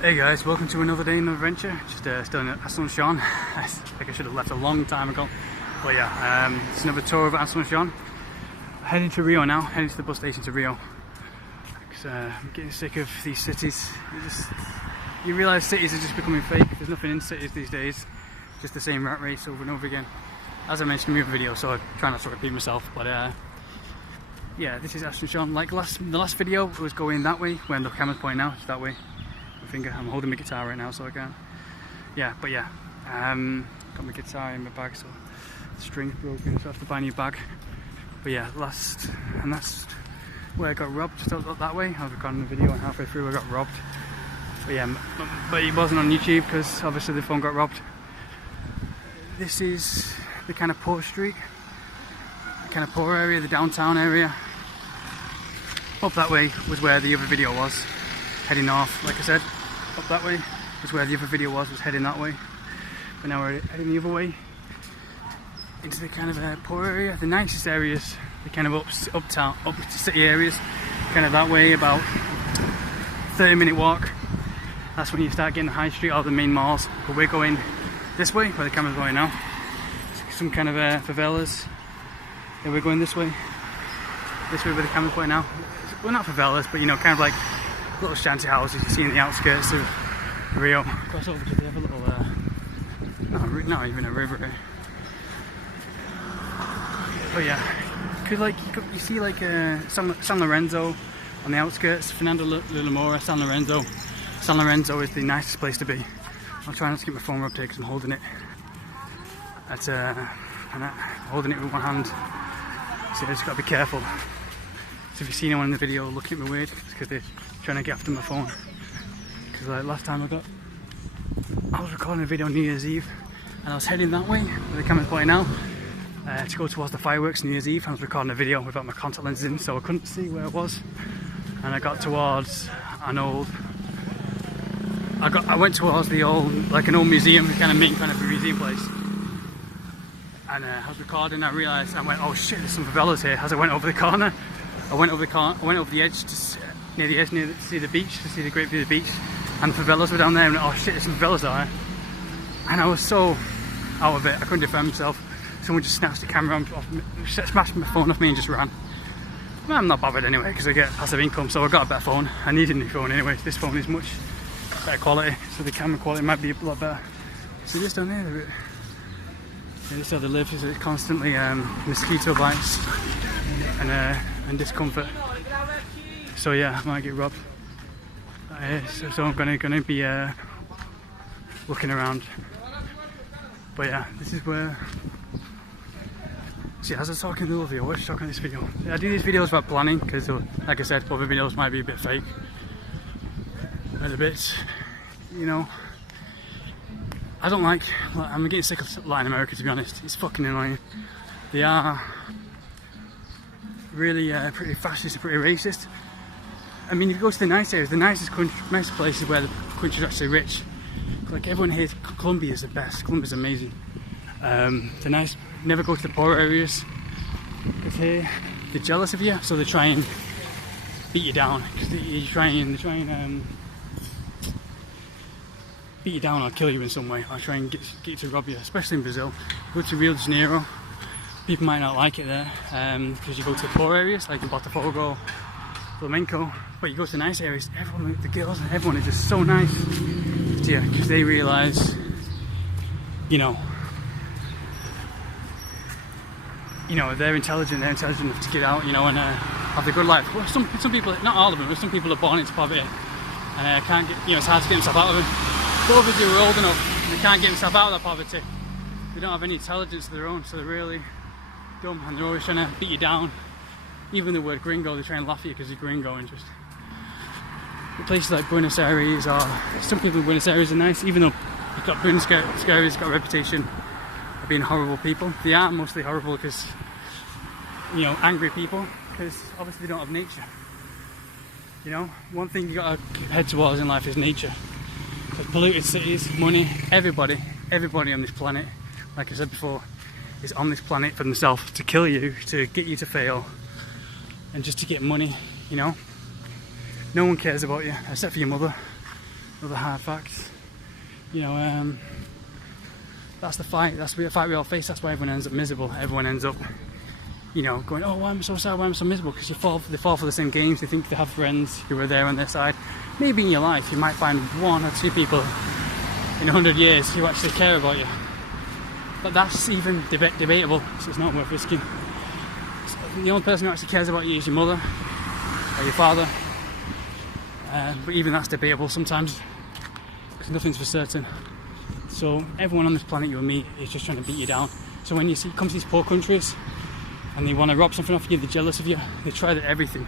Hey guys, welcome to another day in the adventure. Just still in Asuncion. I think I should have left a long time ago. But yeah, it's another tour of Asuncion. Heading to Rio now, heading to the bus station to Rio. Because I'm getting sick of these cities. You realise cities are just becoming fake. There's nothing in cities these days. Just the same rat race over and over again. As I mentioned in the other video, so I try not to repeat myself. But yeah, this is Asuncion. Like the last video, it was going that way, when the camera's pointing out, it's that way. I'm holding my guitar right now, so I can't. Yeah, but yeah, got my guitar in my bag, so the string's broken, so I have to buy a new bag. But yeah, that's where I got robbed. Just out that way. I was recording the video, and halfway through I got robbed. But yeah, but it wasn't on YouTube because obviously the phone got robbed. This is the kind of poor street, the kind of poor area, the downtown area. Up that way was where the other video was, heading north, like I said. Up that way was where the other video was heading that way. But now we're heading the other way into the kind of poor area. The nicest areas, the kind of uptown, up to city areas, kind of that way, about 30-minute walk. That's when you start getting the high street, all the main malls. But we're going this way, where the camera's going now. Some kind of favelas. Yeah, we're going this way where the camera's going now. Well, not favelas, but you know, kind of like little shanty houses you see in the outskirts of Rio. Cross over to the other little, not even a river. But yeah, you see like San Lorenzo on the outskirts, Fernando Lilamora, San Lorenzo. San Lorenzo is the nicest place to be. I'll try not to get my phone rubbed here because I'm holding it. Holding it with one hand. So I just got to be careful. So if you see anyone in the video looking at me weird, it's because they're trying to get after my phone. Because like last time I was recording a video on New Year's Eve, and I was heading that way where the camera's pointing out to go towards the fireworks New Year's Eve. I was recording a video without my contact lenses in, so I couldn't see where I was. And I got towards an old. I went towards the old, like an old museum, kind of a museum place. And I was recording, I realised, I went, oh shit, there's some favelas here. As I went over the corner, I went over the edge to near the edge, to see the beach, to see the great view of the beach, and the favelas were down there. And oh shit, there's some favelas out there. And I was so out of it, I couldn't defend myself. Someone just snatched the camera off me, smashed my phone off me, and just ran. Well, I'm not bothered anyway because I get passive income, so I got a better phone. I needed a new phone anyway. This phone is much better quality, so the camera quality might be a lot better. So just down there, this is how they live. Is constantly mosquito bites and discomfort. So yeah, I might get robbed. So I'm gonna be looking around. But yeah, this is where. See, as I was talking in the other video, I was talking in this video. I do these videos about planning because, like I said, other videos might be a bit fake and a bit, you know. I'm getting sick of Latin America, to be honest. It's fucking annoying. They are really pretty fascist and pretty racist. I mean, if you go to the nice areas, the nicest places where the country's actually rich. Like everyone here, Colombia is the best. Colombia's amazing. They're nice. Never go to the poor areas. Because here, they're jealous of you, so they try and beat you down. Because they try and beat you down or kill you in some way, or try and get you to rob you, especially in Brazil. You go to Rio de Janeiro, people might not like it there because you go to the poor areas like Botafogo, Flamenco, but you go to the nice areas, everyone, the girls and everyone is just so nice to you because they realise, you know, they're intelligent enough to get out, you know, and have the good life. Well, some people, not all of them, but some people are born into poverty and can't get, you know, it's hard to get themselves out of it. But others who are old enough, they can't get themselves out of that poverty. They don't have any intelligence of their own, so they're really dumb and they're always trying to beat you down. Even the word gringo, they try and laugh at you because you're gringo, and just places like Buenos Aires, or some people in Buenos Aires are nice, even though Buenos Aires got a reputation of being horrible people. They are mostly horrible because, you know, angry people, because obviously they don't have nature. You know, one thing you got to head towards in life is nature. Polluted cities, money, everybody on this planet, like I said before, is on this planet for themselves, to kill you, to get you to fail, and just to get money, you know. No one cares about you, except for your mother. Another hard fact. You know, that's the fight. That's the fight we all face. That's why everyone ends up miserable. Everyone ends up, you know, going, oh, why am I so sad? Why am I so miserable? Because they fall for the same games. They think they have friends who are there on their side. Maybe in your life you might find 1 or 2 people in 100 years who actually care about you. But that's even debatable, so it's not worth risking. So the only person who actually cares about you is your mother or your father. But even that's debatable sometimes, because nothing's for certain. So everyone on this planet you'll meet is just trying to beat you down. So when you come to these poor countries and they want to rob something off you, they're jealous of you, they try everything.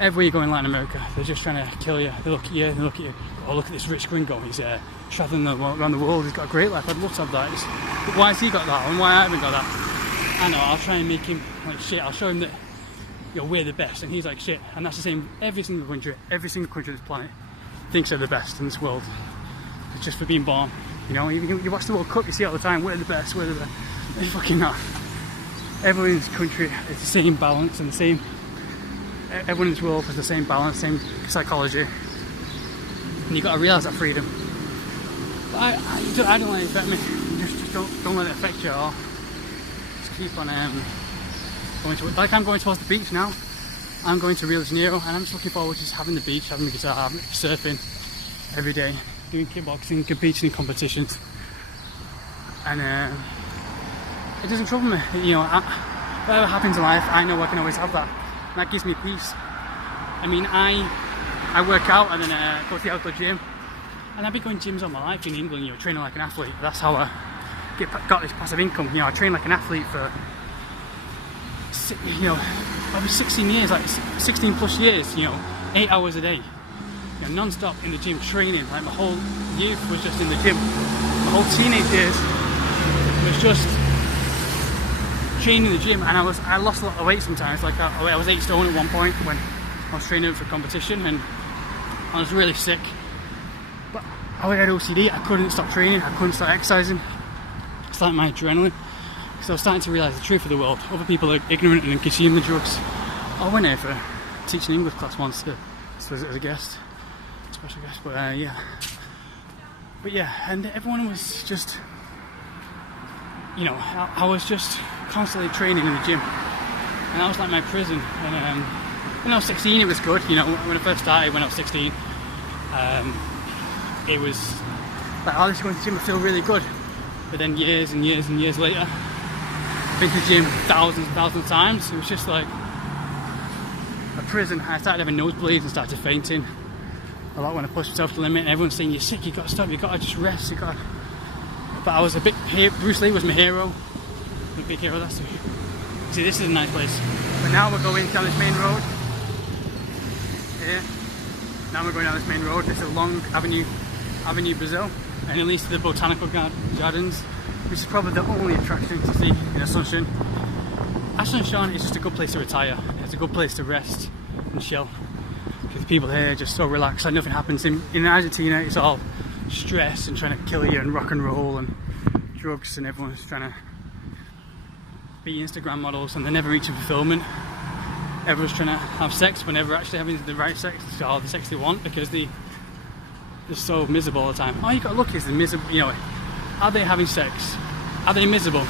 Everywhere you go in Latin America, they're just trying to kill you. They look at you, oh, look at this rich gringo, he's travelling around the world, he's got a great life, I'd love to have that. But why has he got that and why I haven't got that? I know, I'll try and make him like shit. I'll show him that, you know, we're the best, and he's like shit. And that's the same, every single country on this planet thinks they're the best in this world. It's just for being born, you know. You watch the World Cup, you see it all the time, we're the best, we're the best. It's fucking not. Everyone in this country is the same balance and the same. Everyone in this world has the same balance, same psychology, and you've got to realise that freedom. But I don't let it affect me. Just don't let it affect you at all. Just keep on going to, like I'm going towards the beach now. I'm going to Rio de Janeiro, and I'm just looking forward to just having the beach, having the guitar, surfing every day, doing kickboxing, competing in competitions, and it doesn't trouble me. You know, whatever happens in life, I know I can always have that. And that gives me peace. I mean, I work out and then go to the outdoor gym, and I've been going gyms all my life in England, you know, training like an athlete. That's how I got this passive income. You know, I train like an athlete for, you know, over 16 years, like 16 plus years, you know, 8 hours a day, you know, non-stop in the gym training. Like my whole youth was just in the gym. My whole teenage years was just training in the gym, and I lost a lot of weight sometimes. Like I was 8 stone at one point when I was training for competition, and I was really sick. But I had OCD. I couldn't stop training. I couldn't stop exercising. It's like my adrenaline. So I was starting to realise the truth of the world. Other people are ignorant and consume the drugs. I went here for teaching English class once as a guest, special guest. But yeah, and everyone was just, you know, I was just constantly training in the gym, and that was like my prison. And when I was 16, it was good. You know, when I first started, when I was 16, it was like, oh, this is going to the gym, I feel really good. But then years and years and years later, I've been to the gym thousands and thousands of times. It was just like a prison. I started having nosebleeds and started fainting a lot when I pushed myself to the limit, and everyone's saying, you're sick, you've got to stop, you've got to just rest, you've got to... But I was a bit... Bruce Lee was my hero. The big hero, that's the... See, this is a nice place. But now we're going down this main road. Here. Now we're going down this main road. It's a long Avenue Brazil, and it leads to the botanical gardens, which is probably the only attraction to see in Asuncion. Asuncion is just a good place to retire. It's a good place to rest and chill. Because people here are just so relaxed, like nothing happens. In Argentina, it's all stress and trying to kill you and rock and roll and drugs, and everyone's trying to be Instagram models, and they're never reaching fulfillment. Everyone's trying to have sex but never actually having the right sex, or the sex they want, because they're so miserable all the time. All you got to look is the miserable, you know, are they having sex? Are they miserable?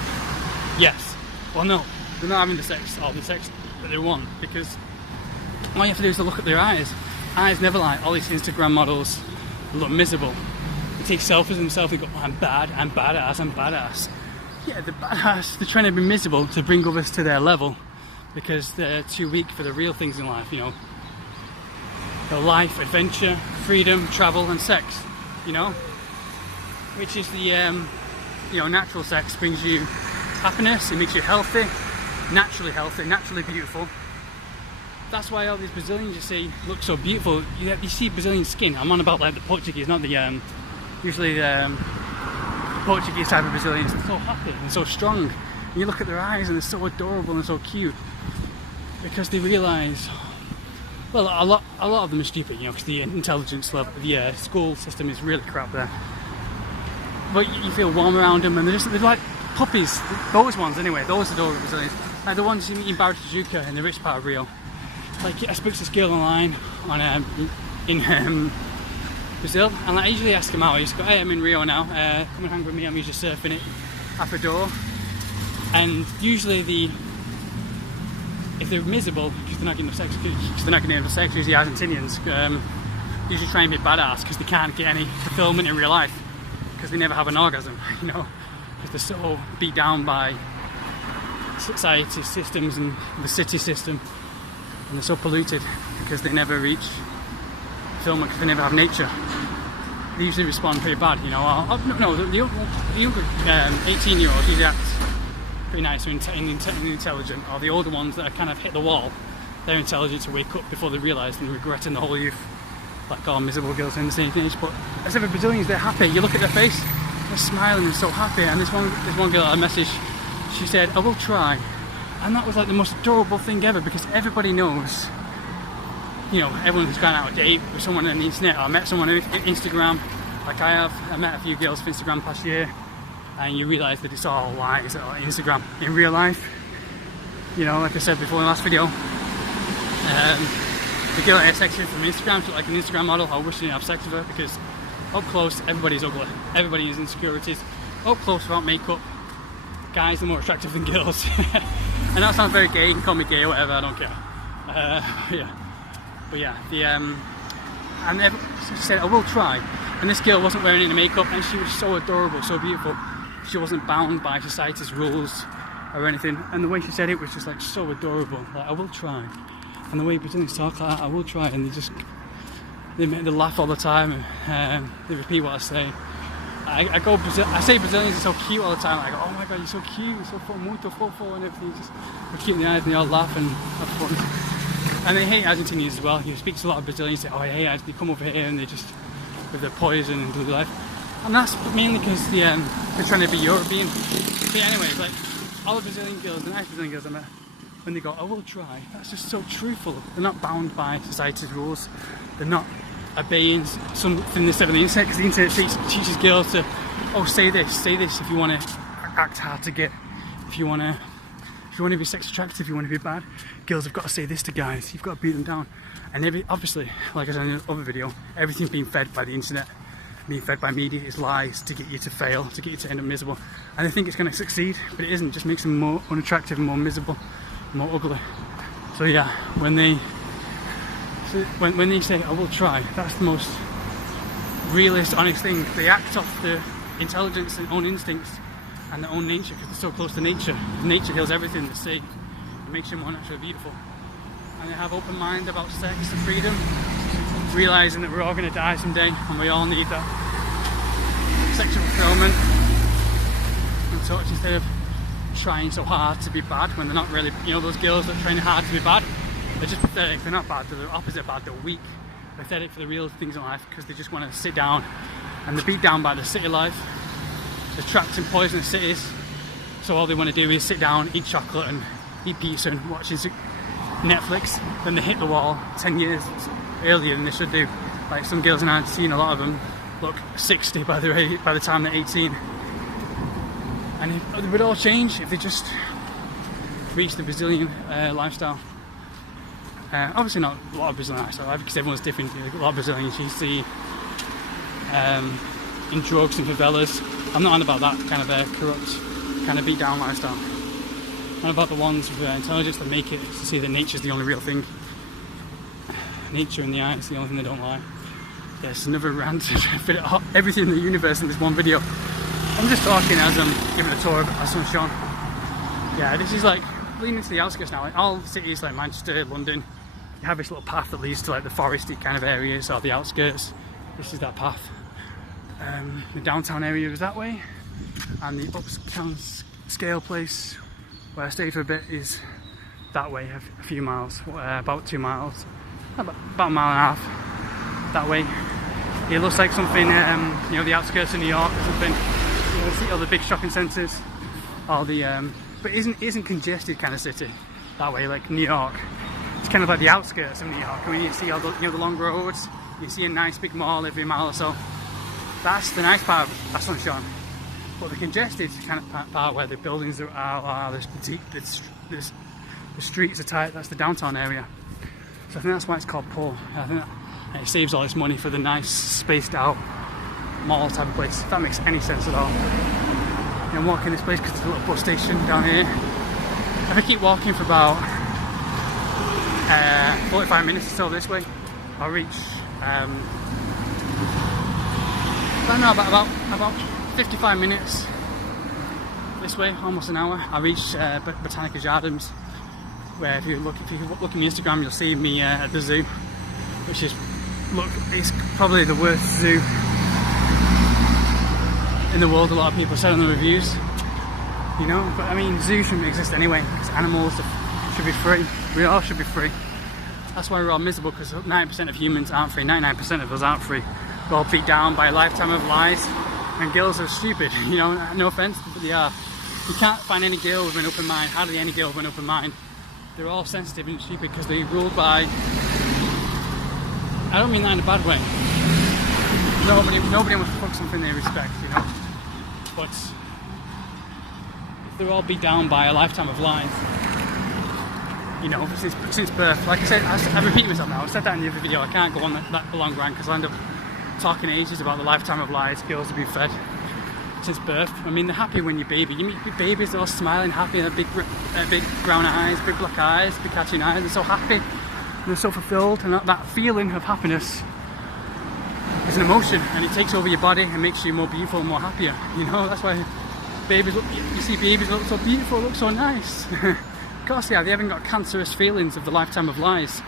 Yes. Well, no, they're not having the sex that they want, because all you have to do is to look at their eyes. Eyes never lie. All these Instagram models look miserable. They take selfies of themselves and go, oh, I'm bad, I'm badass, I'm badass. Yeah, they're badass. They're trying to be miserable to bring others to their level, because they're too weak for the real things in life, you know. The life, adventure, freedom, travel and sex, you know. Which is the, you know, natural sex brings you happiness, it makes you healthy, naturally beautiful. That's why all these Brazilians you see look so beautiful. You see Brazilian skin. I'm on about like the Portuguese, not the usually Portuguese type of Brazilians. They're so happy and so strong. And you look at their eyes and they're so adorable and so cute, because they realise, well, a lot of them are stupid, you know, because the intelligence level, the school system is really crap there. But you feel warm around them, and they're like puppies. Those ones, anyway. Those adorable Brazilians, like the ones you meet in Barra de Tijuca in the rich part of Rio. Like, I spoke to this girl online on Brazil, and like, I usually ask him out. He's got, hey, I'm in Rio now, come and hang with me, I'm usually surfing it at the door. And usually if they're miserable because they're not getting enough sex, usually Argentinians usually try and be badass because they can't get any fulfillment in real life because they never have an orgasm, you know, because they're so beat down by society systems and the city system, and they're so polluted because they never reach fulfillment because they never have nature. They usually respond pretty bad, you know. The younger 18-year-olds usually act pretty nice and intelligent, or the older ones that are kind of hit the wall, they're intelligent to wake up before they realise and regretting the whole youth, like all miserable girls in the same age. But as ever, Brazilians, they're happy. You look at their face, they're smiling and so happy. And this one girl I messaged, she said, I will try. And that was like the most adorable thing ever, because everybody knows, you know, everyone who's gone out on a date with someone on the internet, or met someone on Instagram, like I have. I met a few girls on Instagram past year, and you realise that it's all lies on Instagram. In real life, you know, like I said before in the last video, the girl I had sex with from Instagram, she looked like an Instagram model. I wish I didn't have sex with her, because up close, everybody's ugly. Everybody has insecurities. Up close, without makeup, guys are more attractive than girls. And that sounds very gay, you can call me gay or whatever, I don't care. And she said, I will try. And this girl wasn't wearing any makeup, and she was so adorable, so beautiful. She wasn't bound by society's rules or anything. And the way she said it was just like so adorable. Like, I will try. And the way Brazilians talk like that, I will try. And they laugh all the time, and they repeat what I say. I say Brazilians are so cute all the time. I go, oh my god, you're so cute, you're so muito fofo and everything. Just we're cute in the eyes, and they all laugh and have fun. And they hate Argentinians as well. You speak to a lot of Brazilians, say, oh I hate Argentinians, they come over here and they just, with their poison and blue life. And that's mainly because they're trying to be European. But anyways, like, all the Brazilian girls, the nice Brazilian girls I met, when they go, I will try, that's just so truthful. They're not bound by society's rules. They're not obeying something they said on the internet, because the internet teaches girls to, oh, say this if you want to act hard to get, if you want to be sex attractive, if you want to be bad, girls have got to say this to guys, you've got to beat them down. And obviously, like I said in the other video, everything's being fed by the internet, being fed by media, is lies to get you to fail, to get you to end up miserable. And they think it's going to succeed, but it isn't. It just makes them more unattractive and more miserable, more ugly. So yeah, when they say, I will try, that's the most realist, honest thing. They act off their intelligence and own instincts and their own nature, because they're so close to nature. Nature heals everything they see. It makes you more naturally beautiful. And they have open mind about sex and freedom, realising that we're all going to die someday, and we all need that sexual fulfillment. And so instead of trying so hard to be bad when they're not really, you know, those girls that are trying hard to be bad, they're just pathetic. They're not bad, they're the opposite of bad. They're weak, pathetic for the real things in life, because they just want to sit down, and they're beat down by the city life. They're trapped in poisonous cities, so all they want to do is sit down, eat chocolate and eat pizza and watch Netflix. Then they hit the wall 10 years earlier than they should do. Like some girls in Argentina, a lot of them look 60 by the time they're 18. And it would all change if they just reached the Brazilian lifestyle. Obviously not a lot of Brazilian lifestyle, because everyone's different. A lot of Brazilians you see in drugs and favelas. I'm not on about that kind of corrupt, kind of beat down lifestyle. I'm about the ones with intelligence that make it to see that nature's the only real thing. Nature in the eye is the only thing that don't lie. There's another rant to fit everything in the universe in this one video. I'm just talking as I'm giving a tour of Asuncion. Yeah, this is like leading to the outskirts now. Like all cities like Manchester, London, you have this little path that leads to like the foresty kind of areas or the outskirts. This is that path. The downtown area is that way, and the upscale place where I stayed for a bit is that way, a few miles, about 2 miles, about a mile and a half that way. It looks like something, you know, the outskirts of New York or something. You see all the big shopping centres, all the, but isn't congested kind of city that way, like New York. It's kind of like the outskirts of New York. When you see all the, you know, the long roads, you see a nice big mall every mile or so. That's the nice part of Asuncion. But the congested kind of part where the buildings are the streets are tight, that's the downtown area. So I think that's why it's called poor. I think and it saves all this money for the nice spaced out mall type of place, if that makes any sense at all. You know, I'm walking this place because there's a little bus station down here. If I keep walking for about 45 minutes or so this way, I'll reach I don't know, about 55 minutes this way, almost an hour, I'll reach Botanical Gardens, where if you look on my Instagram, you'll see me at the zoo, which is, look, it's probably the worst zoo in the world. A lot of people said on the reviews, you know, but I mean, zoos shouldn't exist anyway, because animals should be free. We all should be free. That's why we're all miserable, because 90% of humans aren't free, 99% of us aren't free. We're all beat down by a lifetime of lies, and girls are stupid, you know, no offence, but they are. You can't find any girl with an open mind, hardly any girl with an open mind. They're all sensitive and stupid because they ruled by, I don't mean that in a bad way. Nobody wants to fuck something they respect, you know. But they're all beat down by a lifetime of lies. You know, since birth. Like I said, I repeat myself now. I said that in the other video. I can't go on that long rant because I end up talking ages about the lifetime of lies girls have been fed since birth. I mean, they're happy when you're baby. You meet babies, they're all smiling, happy, they're big brown eyes, big black eyes, big catching eyes. They're so happy, and they're so fulfilled, and that feeling of happiness is an emotion, and it takes over your body and makes you more beautiful and more happier. You know, that's why babies look. You see babies look so beautiful, look so nice. Of course, yeah, they haven't got cancerous feelings of the lifetime of lies,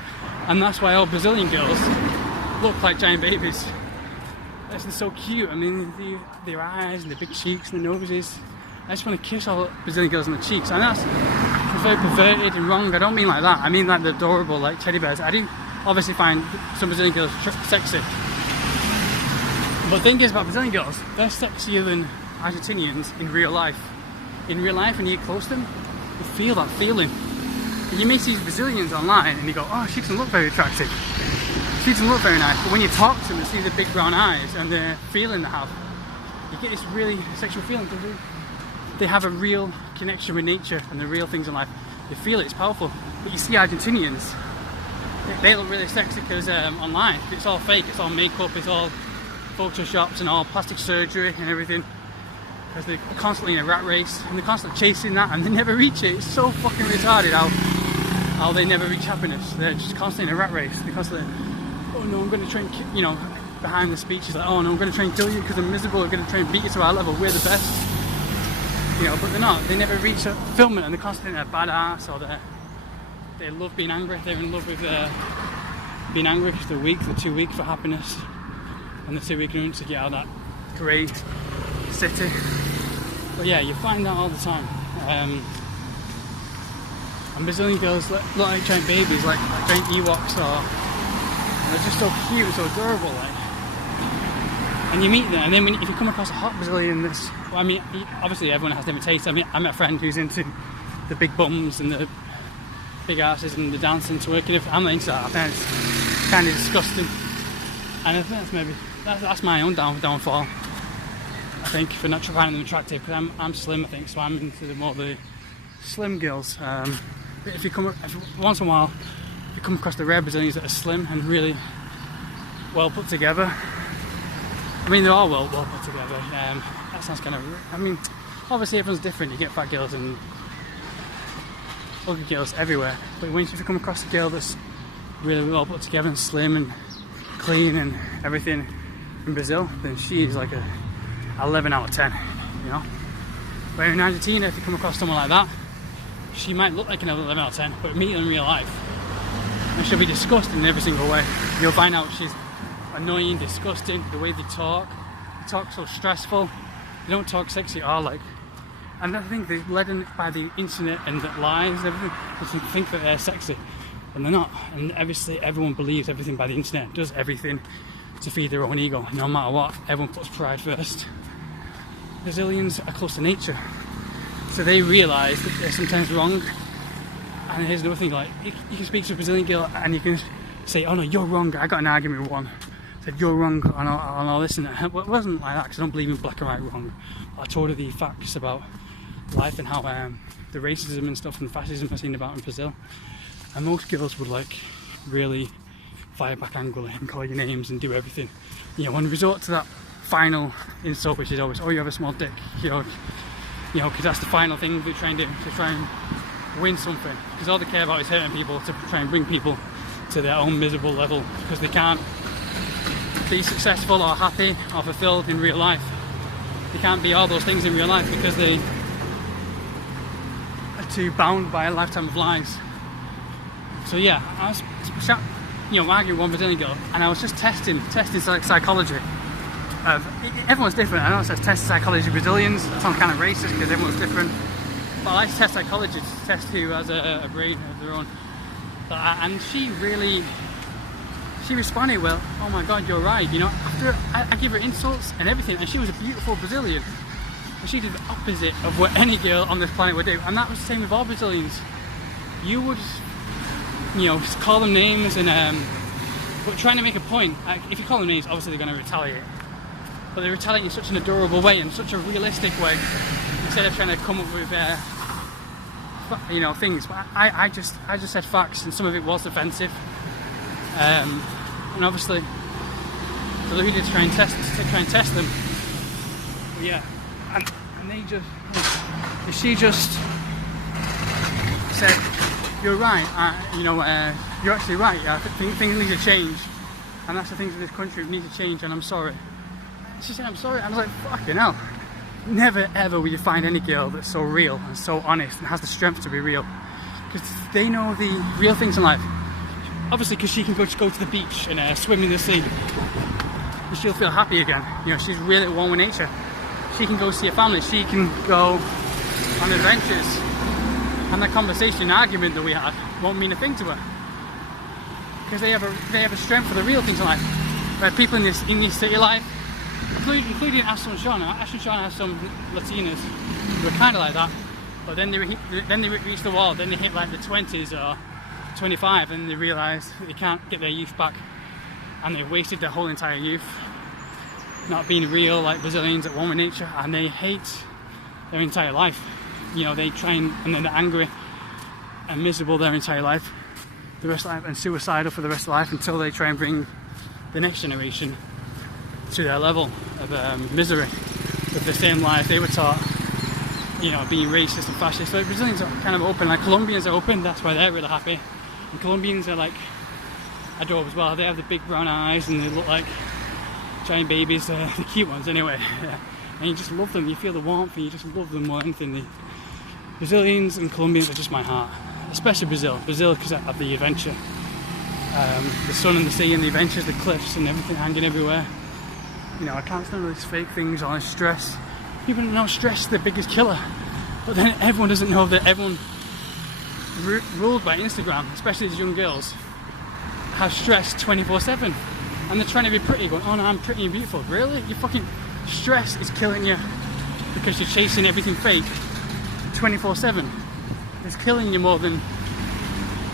and that's why all Brazilian girls look like giant babies. They're so cute. I mean, their eyes and their big cheeks and their noses. I just want to kiss all Brazilian girls on the cheeks, and that's very perverted and wrong. I don't mean like that. I mean like they're adorable, like teddy bears. I do obviously find some Brazilian girls sexy, but the thing is about Brazilian girls, they're sexier than Argentinians in real life. In real life, when you get close to them, you feel that feeling. And you may see Brazilians online and you go, oh, she doesn't look very attractive. She doesn't look very nice. But when you talk to them and see the big brown eyes and the feeling they have, you get this really sexual feeling. They have a real connection with nature and the real things in life. They feel it, it's powerful. But you see Argentinians, they look really sexy because online, it's all fake, it's all makeup, it's all photoshops and all plastic surgery and everything. Because they're constantly in a rat race and they're constantly chasing that and they never reach it. It's so fucking retarded how they never reach happiness. They're just constantly in a rat race because they're, oh no, I'm going to try and, you know, behind the speech is like, oh no, I'm going to try and kill you because I'm miserable, I'm going to try and beat you to our level, we're the best. You know, but they're not. They never reach fulfillment and they're constantly in a badass, or they love being angry. They're in love with being angry because they're weak, they're too weak for happiness, and they're too ignorant to get out of that grey city. But yeah, you find that all the time. And Brazilian girls look like giant babies, like giant Ewoks, and they're just so cute and so adorable, like. And you meet them, and then if you come across a hot Brazilian, well, I mean, obviously everyone has different tastes. I mean, I met a friend who's into the big bums and the big asses and the dancing, twerking. I'm not into that. I think it's kind of disgusting, and I think that's my own downfall. I think for not finding them attractive, because I'm slim, I think, so I'm into more the slim girls. But once in a while, you come across the rare Brazilians that are slim and really well put together. I mean, they're all well put together. That sounds kind of... I mean, obviously everyone's different. You get fat girls and ugly girls everywhere. But when you come across a girl that's really well put together and slim and clean and everything in Brazil, then she is like a 11 out of 10, you know? Where in Argentina, if you come across someone like that, she might look like an 11 out of 10, but meet her in real life, and she'll be disgusting in every single way. You'll find out she's annoying, disgusting, the way they talk so stressful, they don't talk sexy at all, like. And I think they're led in by the internet and the lies and everything, they think that they're sexy, and they're not. And obviously everyone believes everything by the internet, does everything to feed their own ego, no matter what. Everyone puts pride first. Brazilians are close to nature, so they realise that they're sometimes wrong. And here's another thing, like, you can speak to a Brazilian girl and you can say, oh no, you're wrong. I got an argument with one, said you're wrong on all this and that. Well, it wasn't like that, because I don't believe in black and white wrong. I told her the facts about life and how the racism and stuff and fascism I've seen about in Brazil, and most girls would like really fire back angrily and call you names and do everything. You know, when we resort to that final insult, which is always, oh, you have a small dick, you know, because that's the final thing they try and do, to try and win something. Because all they care about is hurting people, to try and bring people to their own miserable level, because they can't be successful or happy or fulfilled in real life. They can't be all those things in real life because they are too bound by a lifetime of lies. So yeah, I was arguing with one Brazilian girl, and I was just testing psychology. Everyone's different. I know it says test psychology of Brazilians. That sounds kind of racist because everyone's different. But I like to test psychology, to test who has a brain of their own. And she responded well. Oh my God, you're right. You know, after I give her insults and everything, and she was a beautiful Brazilian, and she did the opposite of what any girl on this planet would do. And that was the same with all Brazilians. You would, you know, just call them names and but trying to make a point. Like, if you call them names, obviously they're going to retaliate. But they retaliate in such an adorable way, in such a realistic way, instead of trying to come up with you know, things. But I just said facts, and some of it was offensive. And obviously alluded to try and test them. But yeah, and they just, she just said, you're right, you know, you're actually right, things need to change, and that's the things in this country need to change, and I'm sorry. She said, I'm sorry, and I was like, fucking hell. Never ever will you find any girl that's so real and so honest and has the strength to be real, because they know the real things in life. Obviously, because she can go to the beach and swim in the sea, and she'll feel happy again. You know, she's really at one with nature. She can go see her family. She can go on adventures, and the conversation, argument that we had won't mean a thing to her, because they have a strength for the real things in life. Where people in this city life, including Asuncion. Asuncion has some latinas who are kind of like that, but then they reach the wall. Then they hit like the 20s or 25, and they realise that they can't get their youth back, and they've wasted their whole entire youth not being real, like Brazilians at one with nature, and they hate their entire life. You know, they try and then they're angry and miserable their entire life, the rest of life, and suicidal for the rest of life, until they try and bring the next generation to their level of misery with the same life they were taught. You know, being racist and fascist. So Brazilians are kind of open, like Colombians are open, that's why they're really happy. And Colombians are like adorable as well. They have the big brown eyes and they look like giant babies, the cute ones anyway. Yeah. And you just love them, you feel the warmth and you just love them more than anything. The Brazilians and Colombians are just my heart, especially Brazil because of the adventure. The sun and the sea and the adventures, the cliffs and everything hanging everywhere. You know, I can't stand all these fake things, all this stress. People don't know stress is the biggest killer, but then everyone doesn't know that everyone ruled by Instagram, especially these young girls, have stress 24/7, and they're trying to be pretty, going, oh no, I'm pretty and beautiful. Really? Your fucking stress is killing you because you're chasing everything fake 24/7. It's killing you more than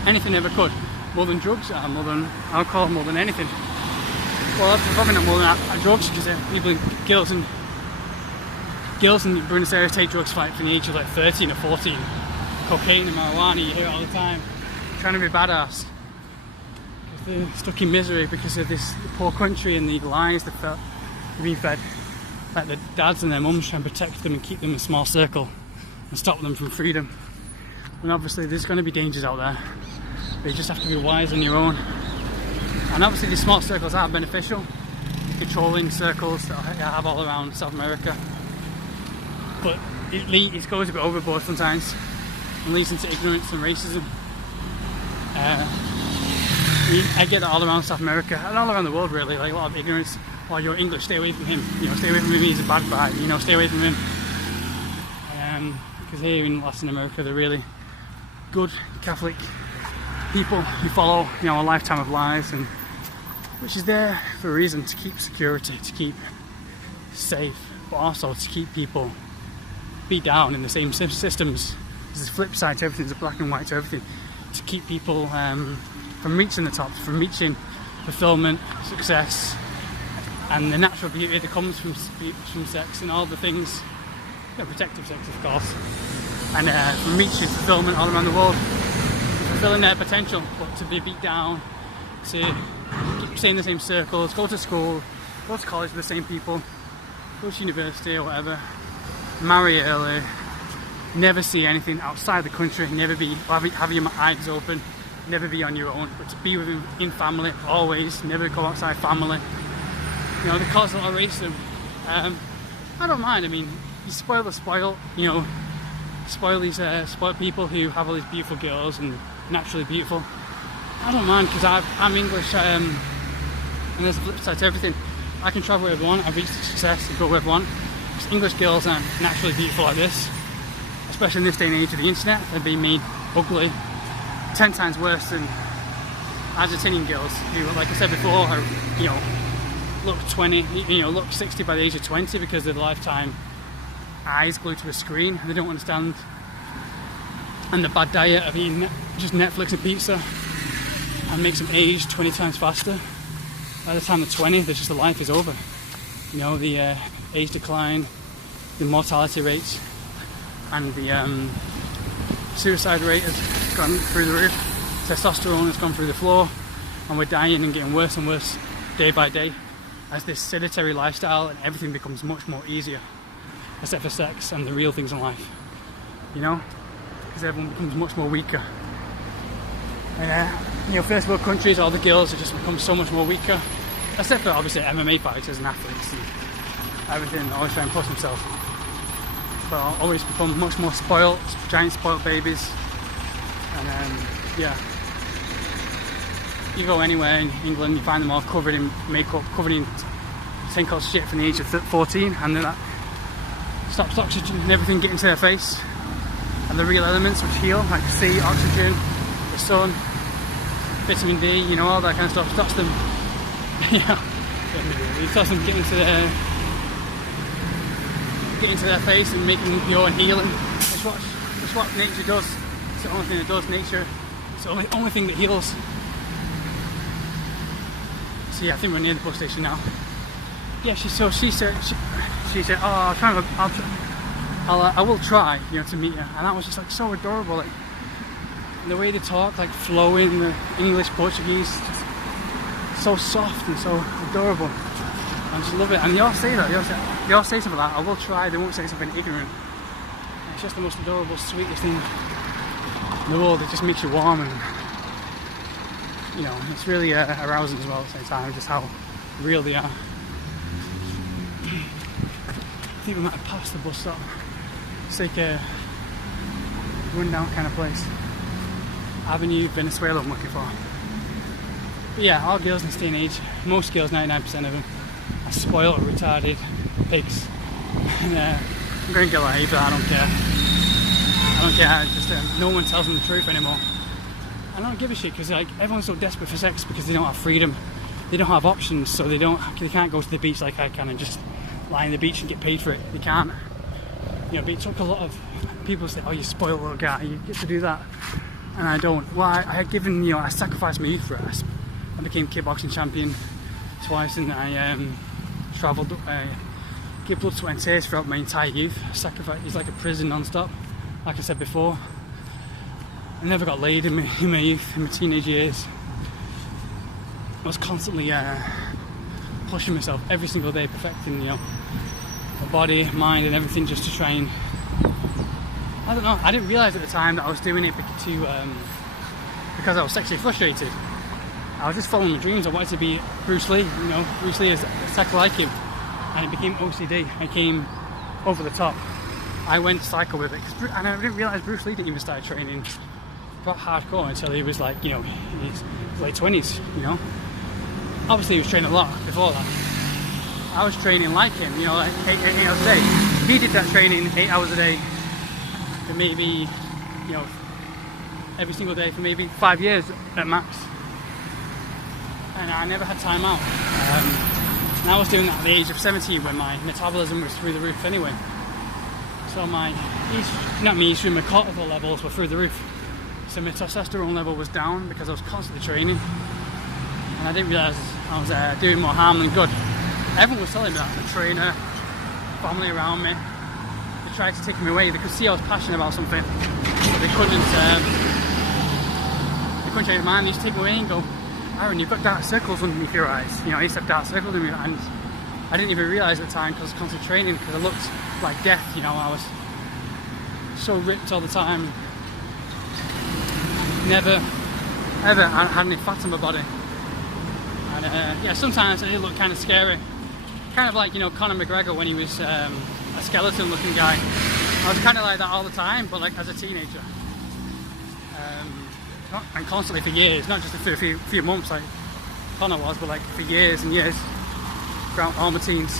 anything ever could, more than drugs, more than alcohol, more than anything. Well, probably not more than drugs, because people, girls in Buenos Aires take drugs from the age of like 13 or 14. Cocaine and marijuana, you hear it all the time. Trying to be badass. Because they're stuck in misery because of this poor country and the lies they're being fed. Like their dads and their mums trying to protect them and keep them in a small circle and stop them from freedom. And obviously there's going to be dangers out there. But you just have to be wise on your own. And obviously these small circles are beneficial. Controlling circles that I have all around South America. But it goes a bit overboard sometimes and leads into ignorance and racism. I get that all around South America and all around the world really, like a lot of ignorance. Oh, you're English, stay away from him. You know, stay away from him, he's a bad guy. You know, stay away from him. Because here in Latin America, they're really good Catholic people who follow, you know, a lifetime of lies, and which is there for a reason, to keep security, to keep safe, but also to keep people beat down in the same systems. There's a flip side to everything, there's a black and white to everything, to keep people from reaching the top, from reaching fulfillment, success, and the natural beauty that comes from sex and all the things, you know, protective sex of course, and from reaching fulfillment all around the world, fulfilling their potential, but to be beat down to stay in the same circles, go to school, go to college with the same people, go to university or whatever, marry early, never see anything outside the country, never be, have your eyes open, never be on your own, but to be in family always, never go outside family. You know, they cause a lot of racism. I don't mind. I mean, you spoil the spoiled, you know, spoil these spoiled people who have all these beautiful girls and naturally beautiful. I don't mind, because I'm English, and there's a flip side to everything. I can travel wherever I want, I've reached success and go wherever I want. Because English girls aren't naturally beautiful like this, especially in this day and age of the internet. They're being made ugly 10 times worse than Argentinian girls who, like I said before, are, you know, look 20, you know, look 60 by the age of 20 because of the lifetime eyes glued to a screen. They don't understand, and the bad diet of eating just Netflix and pizza, and makes them age 20 times faster. By the time they're 20, there's just the life is over. You know, the age decline, the mortality rates, and the suicide rate has gone through the roof. Testosterone has gone through the floor, and we're dying and getting worse and worse day by day as this sedentary lifestyle and everything becomes much more easier, except for sex and the real things in life. You know, because everyone becomes much more weaker. And you know, first world countries, all the girls have just become so much more weaker, except for obviously MMA fighters and athletes and everything, always try and push themselves. But always become much more spoiled, giant spoiled babies. And yeah, you go anywhere in England, you find them all covered in makeup, covered in thing called shit from the age of 14, and then that stops oxygen and everything getting to their face. And the real elements which heal, like sea, oxygen, the sun, vitamin D, you know, all that kind of stuff, stops them, it stops them getting to their face and making them pure and healing. That's what nature does. It's the only thing that does. Nature, it's the only thing that heals. So yeah, I think we're near the bus station now. Yeah, she said, oh, I will try, you know, to meet her. And that was just like so adorable, like the way they talk, like flowing, the English, Portuguese, just so soft and so adorable. I just love it. And they all say that, they all say something like that, I will try, they won't say something ignorant. And it's just the most adorable, sweetest thing in the world. It just makes you warm, and you know, it's really arousing as well at the same time, just how real they are. I think we might have passed the bus stop. It's like a rundown kind of place. Avenue, Venezuela I'm looking for. But yeah, all girls in this day and age, most girls, 99% of them, are spoiled or retarded pigs. And I'm going to get like, but I don't care. I don't care, just no one tells them the truth anymore. I don't give a shit, because like everyone's so desperate for sex because they don't have freedom. They don't have options, so they can't go to the beach like I can and just lie on the beach and get paid for it. They can't. You know, but it took a lot of people to say, oh, you spoiled little guy, you get to do that. And I don't. Well, I had given, you know, I sacrificed my youth for it. I became kickboxing champion twice, and I travelled, gave blood, sweat and tears throughout my entire youth. It's like a prison non-stop, like I said before. I never got laid in my youth, in my teenage years. I was constantly pushing myself every single day, perfecting, you know, my body, mind and everything, just to try and, I don't know, I didn't realise at the time that I was doing it because I was sexually frustrated. I was just following my dreams. I wanted to be Bruce Lee, you know, Bruce Lee is exactly like him, and it became OCD. I came over the top. I went psycho with it, and I didn't realise Bruce Lee didn't even start training got hardcore until he was like, you know, in his late 20s, you know. Obviously he was training a lot before that. I was training like him, you know, like 8 hours a day. He did that training 8 hours a day for maybe, you know, every single day for maybe 5 years at max. And I never had time out. And I was doing that at the age of 17 when my metabolism was through the roof anyway. So my cortisol levels were through the roof. So my testosterone level was down because I was constantly training. And I didn't realise I was doing more harm than good. Everyone was telling me that, the trainer, family around me. They tried to take me away. They could see I was passionate about something, but they couldn't change my mind. They just take me away and go, Aaron, you've got dark circles underneath your eyes. You know, I used to have dark circles underneath my eyes, and I didn't even realise at the time because I was constantly training, because I looked like death, you know. I was so ripped all the time. Never, ever had any fat on my body. And yeah, sometimes it did look kind of scary. Kind of like, you know, Conor McGregor when he was a skeleton looking guy. I was kind of like that all the time, but like as a teenager. And constantly for years, not just for a few months like Conor was, but like for years and years throughout all my teens.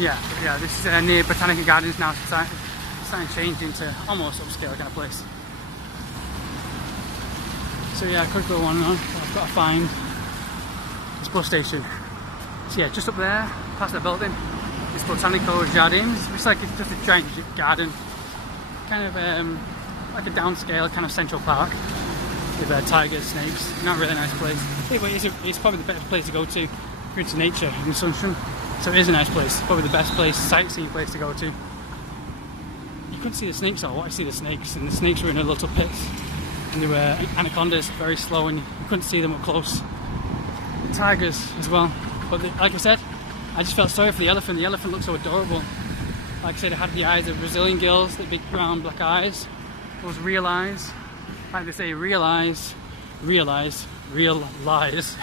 Yeah, this is near Botanical Gardens now. It's starting to change into almost upscale kind of place. So yeah, quick little one on. I've got to find this bus station. So yeah, just up there, past the building, this Botanical Gardens. It's like it's just a giant garden. Kind of like a downscale kind of central park with tigers, snakes. Not a really nice place. Anyway, it's probably the better place to go to if you're into nature in Asuncion. So it is a nice place. Probably the best place, sightseeing place to go to. You couldn't see the snakes though. I wanted to see the snakes, and the snakes were in a little pits, and they were anacondas, very slow, and you couldn't see them up close. Tigers as well. But like I said, I just felt sorry for the elephant. The elephant looked so adorable. Like I said, it had the eyes of Brazilian girls, the big round black eyes. Those real eyes. Like they say, real eyes, real lies.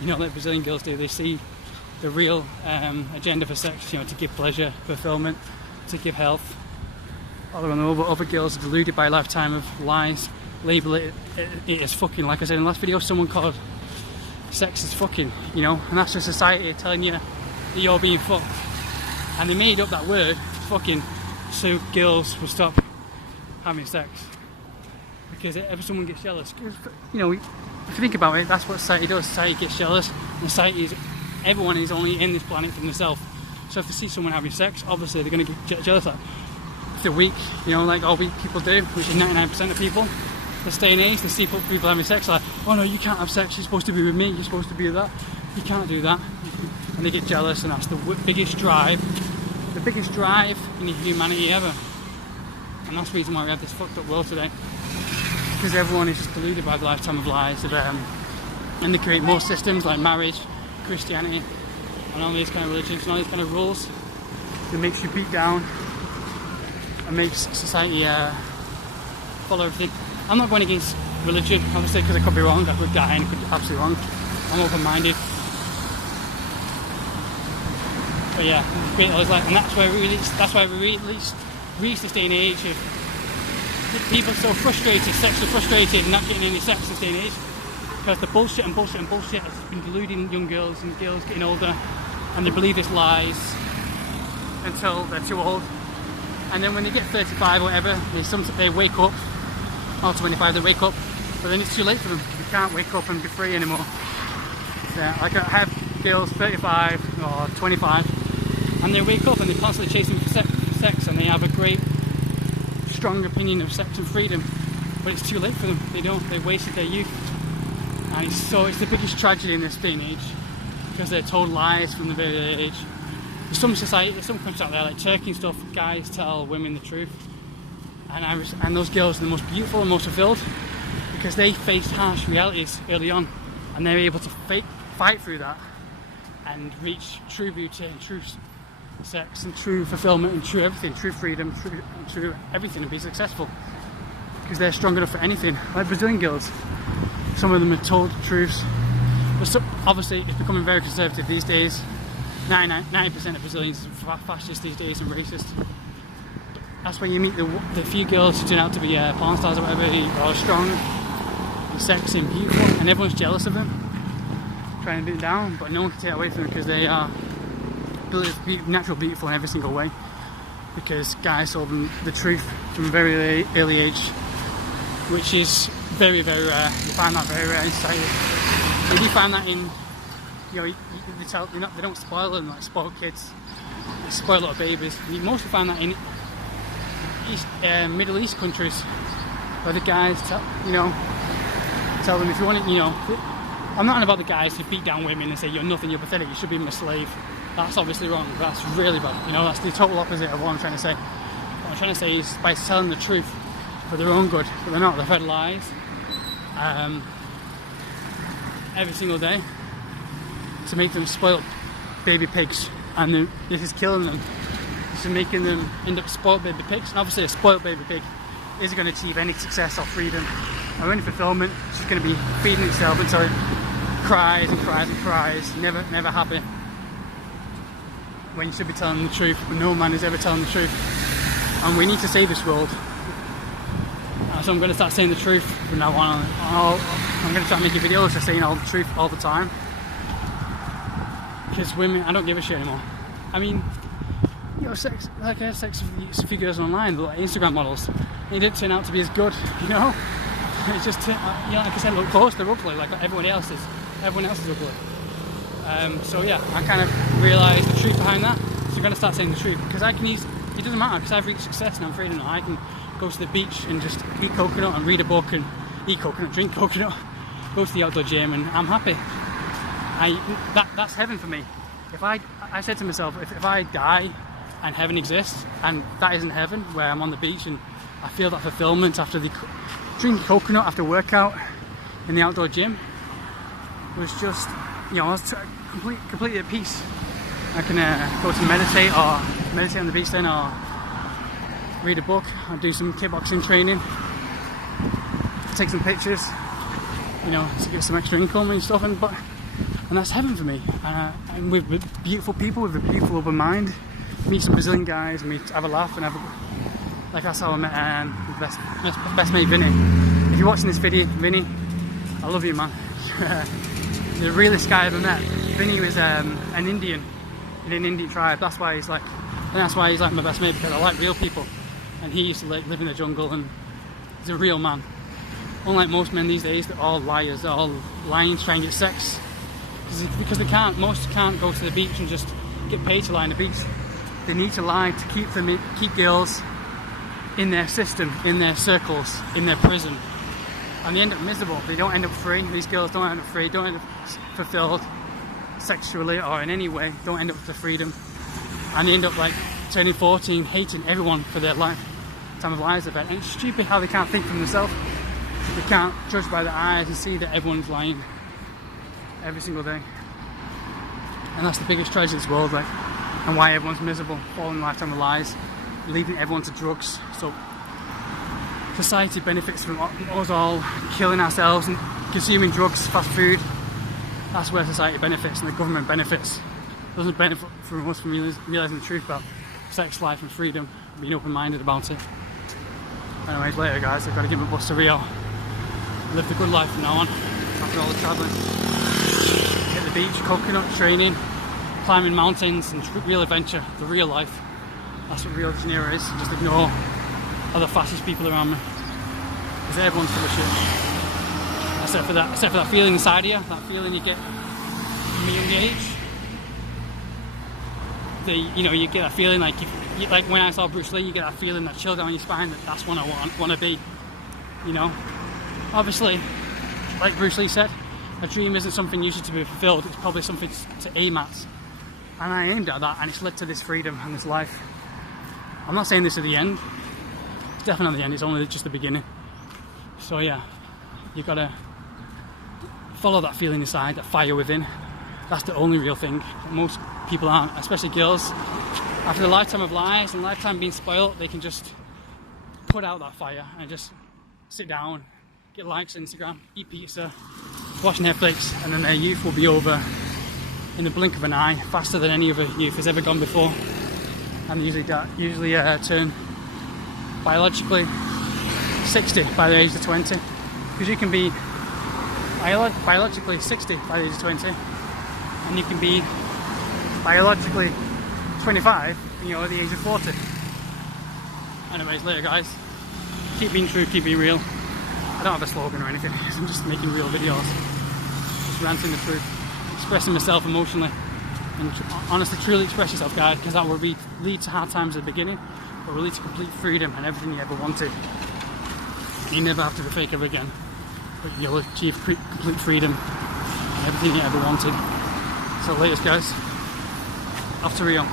You know, like Brazilian girls do. They see the real agenda for sex, you know, to give pleasure, fulfillment, to give health. All around the world, but other girls are deluded by a lifetime of lies, label it as fucking. Like I said in the last video, someone called sex as fucking, you know, and that's just society telling you that you're being fucked. And they made up that word, fucking, so girls will stop having sex. Because if someone gets jealous, you know, if you think about it, that's what society does. Society gets jealous, and society is, everyone is only in this planet for themselves. So if they see someone having sex, obviously they're going to get jealous. Like, if they're weak, you know, like all weak people do, which is 99% of people, this day and age, they see people having sex, like, oh no, you can't have sex, you're supposed to be with me, you're supposed to be with that, you can't do that. And they get jealous, and that's the biggest drive in humanity ever. And that's the reason why we have this fucked up world today. Because everyone is just deluded by the lifetime of lies, and they create more systems like marriage, Christianity, and all these kind of religions, and all these kind of rules that makes you beat down and makes society follow everything. I'm not going against religion, obviously, because I could be wrong, I could die and I could be absolutely wrong. I'm open-minded. But yeah, and that's why we reach this day and age of people so frustrated, sexually frustrated, and not getting any sex this day and age, because the bullshit has been deluding young girls, and girls getting older, and they believe this lies until they're too old, and then when they get 35 or whatever, they wake up, or 25, they wake up, but then it's too late for them. They can't wake up and be free anymore. So, like I have girls 35 or 25, and they wake up and they're constantly chasing for sex, and they have a great strong opinion of sex and freedom, but it's too late for them. They wasted their youth, and it's the biggest tragedy in this day and age, because they're told lies from the very early age. There's some countries out there like Turkey and stuff, guys tell women the truth, and those girls are the most beautiful and most fulfilled because they faced harsh realities early on, and they're able to fight through that and reach true beauty and true sex and true fulfillment and true everything, true freedom, true everything, and be successful because they're strong enough for anything. Like Brazilian girls, some of them are told truths, but obviously it's becoming very conservative these days. 90% of Brazilians are fascist these days and racist. That's when you meet the few girls who turn out to be porn stars or whatever, who are strong and sexy and beautiful, and everyone's jealous of them, trying to beat them down, but no one can take it away from them because they are natural beautiful in every single way, because guys told them the truth from a very early age, which is very, very rare. You find that very rare in society. If you find that in, you know, they don't spoil them like spoiled kids, they spoil little babies. You mostly find that in Middle East countries, where the guys tell them if you want it, you know. I'm not on about the guys who beat down women and say you're nothing, you're pathetic, you should be a slave. That's obviously wrong. That's really bad. You know, that's the total opposite of what I'm trying to say. What I'm trying to say is by telling the truth for their own good, but they're not. They've had lies, every single day to make them spoiled baby pigs, and this is killing them. This is making them end up spoiled baby pigs, and obviously a spoiled baby pig isn't going to achieve any success or freedom or any fulfillment. It's just going to be feeding itself until it cries and cries and cries, never happy, when you should be telling the truth. But no man is ever telling the truth, and we need to save this world. So I'm going to start saying the truth from now on. I'm going to try making videos just saying all the truth all the time, because women, I don't give a shit anymore. I mean, you know, sex, like I had sex with a few girls online, like Instagram models. They didn't turn out to be as good, you know. It's just, you know, like I said, look close, they're ugly, like everyone else is. Everyone else is ugly. So yeah, I kind of realised the truth behind that. So I'm going to start saying the truth, because I can use. It doesn't matter, because I've reached success and I'm freedom now. I can go to the beach and just eat coconut and read a book and eat coconut, drink coconut, go to the outdoor gym, and I'm happy. That's heaven for me. I said to myself, if I die and heaven exists, and that isn't heaven, where I'm on the beach and I feel that fulfillment after drinking coconut after workout in the outdoor gym, was just, you know, I was completely at peace. I can go to meditate on the beach then, or read a book, or do some kickboxing training, take some pictures, you know, to get some extra income and stuff, and that's heaven for me. And with beautiful people with a beautiful open mind, meet some Brazilian guys, and have a laugh, and like that's how I met best mate Vinny. If you're watching this video, Vinny, I love you, man. The realest guy I ever met. Vinny was an Indian in an Indian tribe. That's why he's like my best mate, because I like real people. And he used to live in the jungle, and he's a real man. Unlike most men these days, they're all liars. They're all lying to try and get sex, because most can't go to the beach and just get paid to lie on the beach. They need to lie to keep girls in their system, in their circles, in their prison. And they end up miserable. They don't end up free. These girls don't end up free, don't end up fulfilled sexually or in any way, don't end up with the freedom. And they end up like turning 14, hating everyone for their time of lives they've had. And it's stupid how they can't think for themselves. They can't judge by their eyes and see that everyone's lying every single day. And that's the biggest tragedy of this world, like, and why everyone's miserable, falling a lifetime of lies, leading everyone to drugs. So society benefits from us all killing ourselves and consuming drugs, fast food. That's where society benefits, and the government benefits. It doesn't benefit from us from realising the truth about sex, life and freedom, being open-minded about it. Anyways, later guys, I've got to give my bus to Rio. Live the good life from now on, after all the travelling. Hit the beach, coconut, training, climbing mountains, and real adventure, the real life. That's what Rio de Janeiro is. Just ignore all the fascist people around me, because everyone's full of shit. Except for that feeling inside you, that feeling you get from a young age. You get that feeling like like when I saw Bruce Lee, you get that feeling, that chill down your spine, that's what I want to be. You know, obviously, like Bruce Lee said, a dream isn't something usually to be fulfilled. It's probably something to aim at, and I aimed at that, and it's led to this freedom and this life. I'm not saying this is the end. It's definitely not the end. It's only just the beginning. So yeah, you gotta follow that feeling inside, that fire within. That's the only real thing. Most people aren't, especially girls. After a lifetime of lies and a lifetime being spoiled, they can just put out that fire and just sit down, get likes on Instagram, eat pizza, watch Netflix, and then their youth will be over in the blink of an eye, faster than any other youth has ever gone before. And they usually turn biologically 60 by the age of 20. Because you can be biologically 60 by the age of 20, and you can be biologically 25, at the age of 40. Anyways, later guys. Keep being true, keep being real. I don't have a slogan or anything, I'm just making real videos. Just ranting the truth, expressing myself emotionally. And honestly, truly express yourself, guys, because that will lead to hard times at the beginning, but will lead to complete freedom and everything you ever wanted. You never have to be fake ever again, but you'll achieve complete freedom and everything you ever wanted. So latest guys, off to Rio.